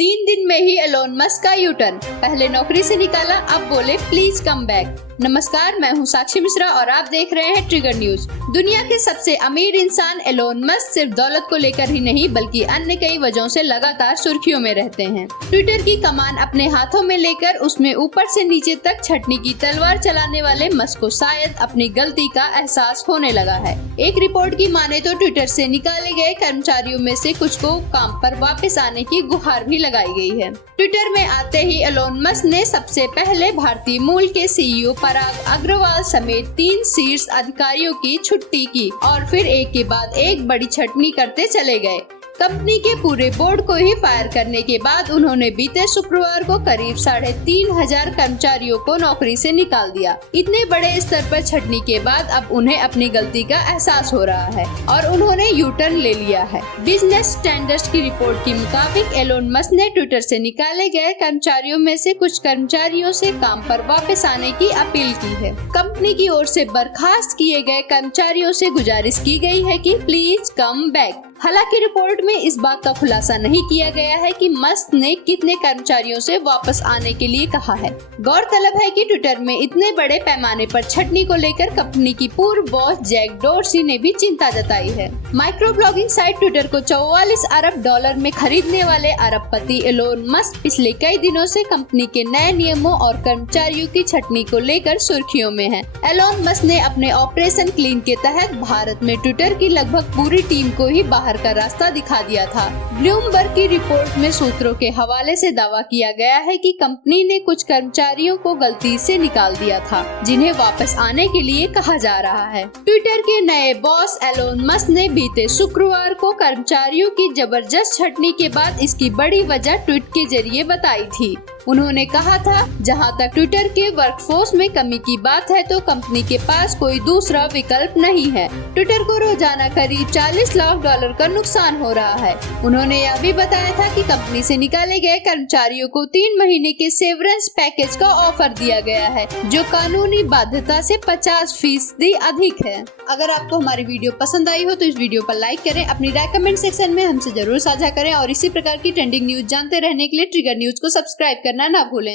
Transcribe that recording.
3 दिन में ही Elon Musk का यू टर्न, पहले नौकरी से निकाला, अब बोले प्लीज कम बैक। नमस्कार, मैं हूं साक्षी मिश्रा और आप देख रहे हैं ट्रिगर न्यूज। दुनिया के सबसे अमीर इंसान एलोन मस्क सिर्फ दौलत को लेकर ही नहीं बल्कि अन्य कई वजहों से लगातार सुर्खियों में रहते हैं। ट्विटर की कमान अपने हाथों में लेकर उसमें ऊपर से नीचे तक छटनी की तलवार चलाने वाले मस्क को शायद अपनी गलती का एहसास होने लगा है। एक रिपोर्ट की माने तो ट्विटर से निकाले गए कर्मचारियों में से कुछ को काम पर वापस आने की गुहार भी लगाई गई है। ट्विटर में आते ही एलोन मस्क ने सबसे पहले भारतीय मूल के सीईओ पराग अग्रवाल समेत 3 शीर्ष अधिकारियों की छुट्टी की और फिर एक के बाद एक बड़ी छटनी करते चले गए। कंपनी के पूरे बोर्ड को ही फायर करने के बाद उन्होंने बीते शुक्रवार को करीब 3,500 कर्मचारियों को नौकरी से निकाल दिया। इतने बड़े स्तर पर छटनी के बाद अब उन्हें अपनी गलती का एहसास हो रहा है और उन्होंने यू टर्न ले लिया है। बिजनेस स्टैंडर्ड्स की रिपोर्ट के मुताबिक एलोन मस्क ने ट्विटर से निकाले गए कर्मचारियों में से कुछ कर्मचारियों से काम पर वापस आने की अपील की है। कंपनी की ओर से बर्खास्त किए गए कर्मचारियों से गुजारिश की गई है कि प्लीज कम बैक। हालांकि रिपोर्ट में इस बात का खुलासा नहीं किया गया है कि मस्क ने कितने कर्मचारियों से वापस आने के लिए कहा है। गौरतलब है कि ट्विटर में इतने बड़े पैमाने पर छटनी को लेकर कंपनी की पूर्व बॉस जैक डोर्सी ने भी चिंता जताई है। माइक्रो ब्लॉगिंग साइट ट्विटर को $44 अरब में खरीदने वाले अरबपति एलोन मस्क पिछले कई दिनों से कंपनी के नए नियमों और कर्मचारियों की छटनी को लेकर सुर्खियों में है। एलोन मस्क ने अपने ऑपरेशन क्लीन के तहत भारत में ट्विटर की लगभग पूरी टीम को ही बाहर का रास्ता दिखा दिया था। ब्लूमबर्ग की रिपोर्ट में सूत्रों के हवाले से दावा किया गया है कि कंपनी ने कुछ कर्मचारियों को गलती से निकाल दिया था जिन्हें वापस आने के लिए कहा जा रहा है। ट्विटर के नए बॉस एलोन मस्क ने बीते शुक्रवार को कर्मचारियों की जबरदस्त छटनी के बाद इसकी बड़ी वजह ट्वीट के जरिए बताई थी। उन्होंने कहा था, जहां तक ट्विटर के वर्कफोर्स में कमी की बात है तो कंपनी के पास कोई दूसरा विकल्प नहीं है। ट्विटर को रोजाना करीब $40 लाख का नुकसान हो रहा है। उन्होंने यह भी बताया था कि कंपनी से निकाले गए कर्मचारियों को 3 महीने के सेवरेंस पैकेज का ऑफर दिया गया है जो कानूनी बाध्यता से 50% अधिक है। अगर आपको हमारी वीडियो पसंद आई हो तो इस वीडियो पर लाइक करें, अपनी राय कमेंट सेक्शन में हमसे जरूर साझा करें और इसी प्रकार की ट्रेंडिंग न्यूज जानते रहने के लिए ट्रिगर न्यूज को सब्सक्राइब करना ना भूलें।